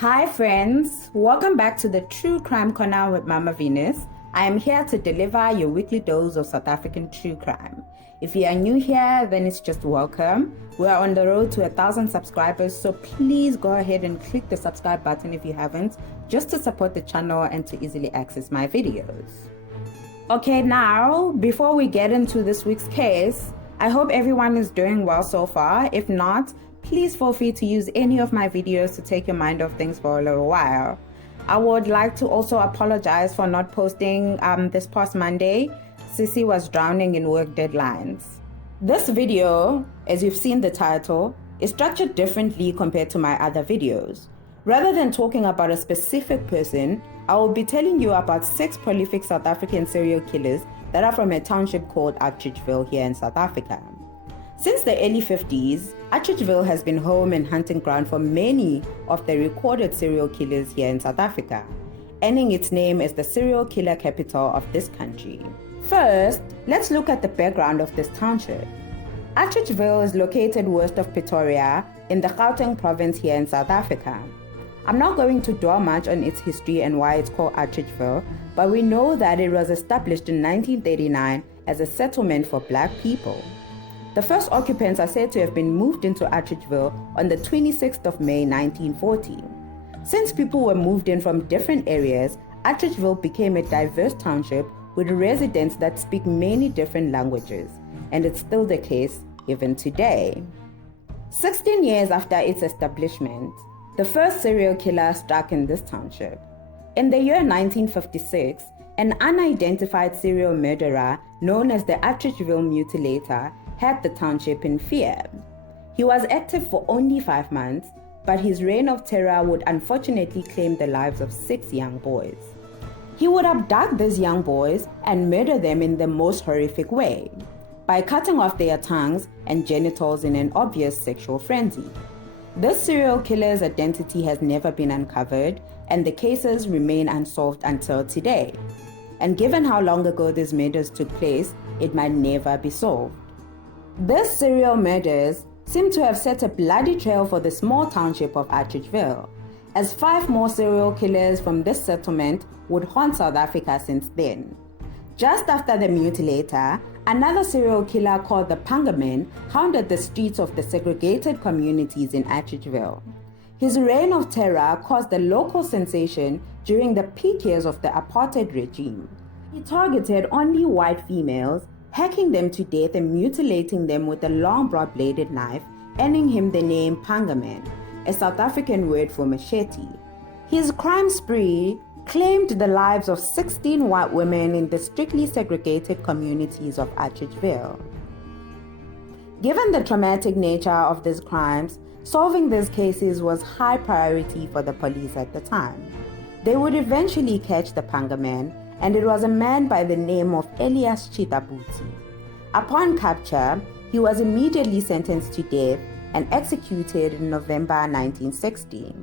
Hi friends, welcome back to the True Crime Corner with Mama Venus. I am here to deliver your weekly dose of South African true crime. If you are new here, then it's just welcome. We are on the road to 1,000 subscribers, so please go ahead and click the subscribe button if you haven't, just to support the channel and to easily access my videos. Okay, now, before we get into this week's case, I hope everyone is doing well so far. If not, please feel free to use any of my videos to take your mind off things for a little while. I would like to also apologize for not posting this past Monday. Sissy was drowning in work deadlines. This video, as you've seen the title, is structured differently compared to my other videos. Rather than talking about a specific person, I will be telling you about 6 prolific South African serial killers that are from a township called Atteridgeville here in South Africa. Since the early 50s, Atteridgeville has been home and hunting ground for many of the recorded serial killers here in South Africa, earning its name as the serial killer capital of this country. First, let's look at the background of this township. Atteridgeville is located west of Pretoria in the Gauteng province here in South Africa. I'm not going to dwell much on its history and why it's called Atteridgeville, but we know that it was established in 1939 as a settlement for black people. The first occupants are said to have been moved into Atteridgeville on the 26th of May 1940. Since people were moved in from different areas, Atteridgeville became a diverse township with residents that speak many different languages, and it's still the case even today. 16 years after its establishment, the first serial killer struck in this township. In the year 1956, an unidentified serial murderer known as the Atteridgeville Mutilator had the township in fear. He was active for only 5 months, but his reign of terror would unfortunately claim the lives of 6 young boys. He would abduct these young boys and murder them in the most horrific way, by cutting off their tongues and genitals in an obvious sexual frenzy. This serial killer's identity has never been uncovered, and the cases remain unsolved until today. And given how long ago these murders took place, it might never be solved. These serial murders seem to have set a bloody trail for the small township of Atteridgeville, as 5 more serial killers from this settlement would haunt South Africa since then. Just after the Mutilator, another serial killer called the Pangamin haunted the streets of the segregated communities in Atteridgeville. His reign of terror caused a local sensation during the peak years of the apartheid regime. He targeted only white females, hacking them to death and mutilating them with a long broad-bladed knife, earning him the name Pangamin, a South African word for machete. His crime spree claimed the lives of 16 white women in the strictly segregated communities of Atteridgeville. Given the traumatic nature of these crimes, solving these cases was high priority for the police at the time. They would eventually catch the Pangamin, and it was a man by the name of Elias Chitabuti. Upon capture, he was immediately sentenced to death and executed in November 1960.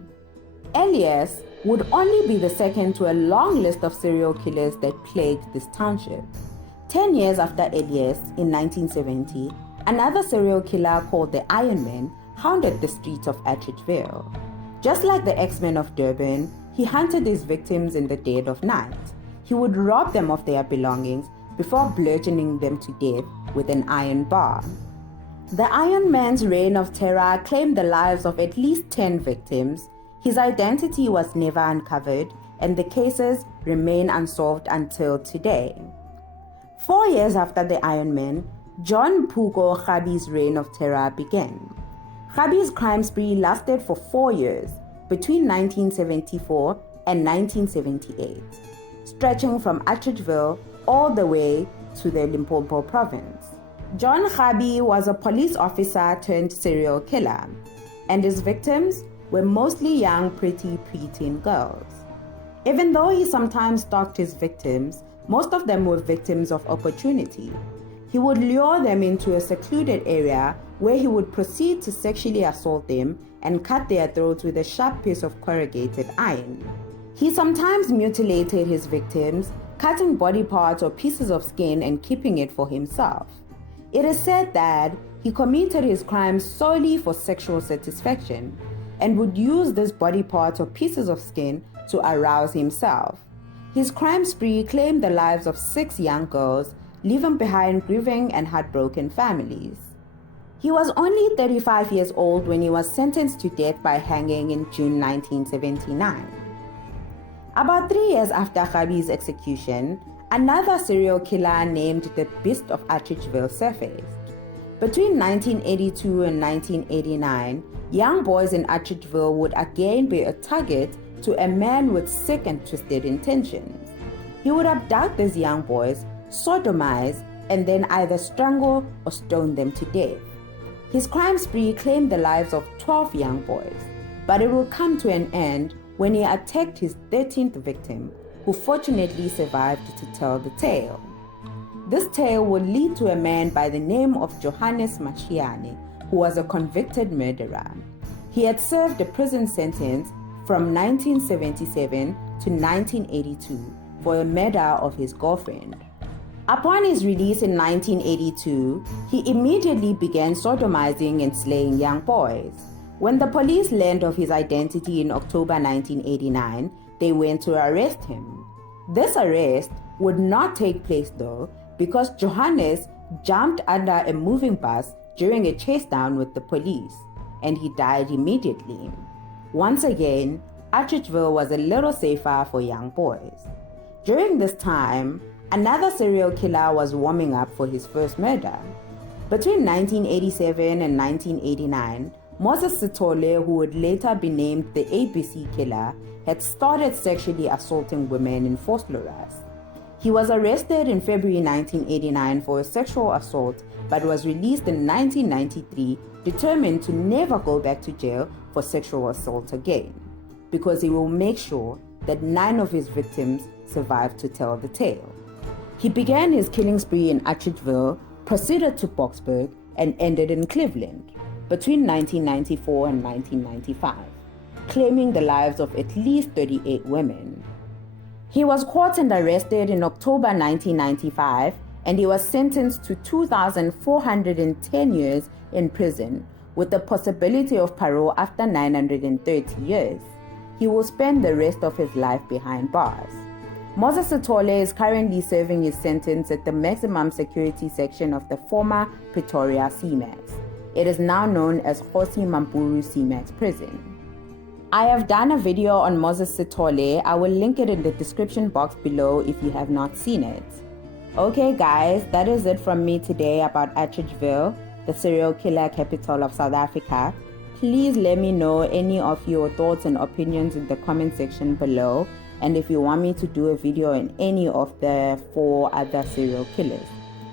Elias would only be the second to a long list of serial killers that plagued this township. 10 years after Elias, in 1970, another serial killer called the Iron Man hounded the streets of Atteridgeville. Just like the X-Men of Durban, he hunted his victims in the dead of night. He would rob them of their belongings before bludgeoning them to death with an iron bar. The Iron Man's reign of terror claimed the lives of at least 10 victims. His identity was never uncovered, and the cases remain unsolved until today. 4 years after the Iron Man, John Pugo Kgabi's reign of terror began. Kgabi's crime spree lasted for 4 years, between 1974 and 1978. Stretching from Atteridgeville all the way to the Limpopo province. John Kgabi was a police officer turned serial killer, and his victims were mostly young, pretty preteen girls. Even though he sometimes stalked his victims, most of them were victims of opportunity. He would lure them into a secluded area where he would proceed to sexually assault them and cut their throats with a sharp piece of corrugated iron. He sometimes mutilated his victims, cutting body parts or pieces of skin and keeping it for himself. It is said that he committed his crimes solely for sexual satisfaction. and would use these body parts or pieces of skin to arouse himself. His crime spree claimed the lives of 6 young girls, leaving behind grieving and heartbroken families. He was only 35 years old when he was sentenced to death by hanging in June 1979. About 3 years after Harvey's execution, another serial killer named the Beast of Atteridgeville surfaced. Between 1982 and 1989, young boys in Atteridgeville would again be a target to a man with sick and twisted intentions. He would abduct these young boys, sodomize, and then either strangle or stone them to death. His crime spree claimed the lives of 12 young boys, but it would come to an end when he attacked his 13th victim, who fortunately survived to tell the tale. This tale would lead to a man by the name of Johannes Machiane, who was a convicted murderer. He had served a prison sentence from 1977 to 1982 for the murder of his girlfriend. Upon his release in 1982, he immediately began sodomizing and slaying young boys. When the police learned of his identity in October 1989, they went to arrest him. This arrest would not take place though, because Johannes jumped under a moving bus during a chase down with the police, and he died immediately. Once again, Atteridgeville was a little safer for young boys. During this time, another serial killer was warming up for his first murder. Between 1987 and 1989, Moses Sithole, who would later be named the ABC Killer, had started sexually assaulting women in Vosloorus. He was arrested in February 1989 for a sexual assault, but was released in 1993, determined to never go back to jail for sexual assault again, because he will make sure that none of his victims survived to tell the tale. He began his killing spree in Atteridgeville, proceeded to Boksburg, and ended in Cleveland between 1994 and 1995, claiming the lives of at least 38 women. He was caught and arrested in October 1995, and he was sentenced to 2,410 years in prison, with the possibility of parole after 930 years. He will spend the rest of his life behind bars. Moses Sithole is currently serving his sentence at the maximum security section of the former Pretoria CMAX. It is now known as Kgosi Mampuru CMAX prison. I have done a video on Moses Sithole. I will link it in the description box below if you have not seen it. Okay guys, that is it from me today about Atteridgeville, the serial killer capital of South Africa. Please let me know any of your thoughts and opinions in the comment section below, and if you want me to do a video on any of the 4 other serial killers.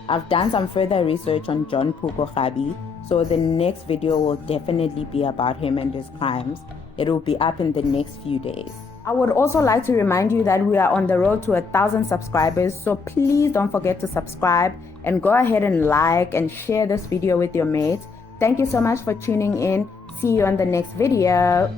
I've done some further research on John Puko Harvey, so the next video will definitely be about him and his crimes. It will be up in the next few days. I would also like to remind you that we are on the road to 1,000 subscribers, so please don't forget to subscribe and go ahead and like and share this video with your mates. Thank you so much for tuning in. See you on the next video.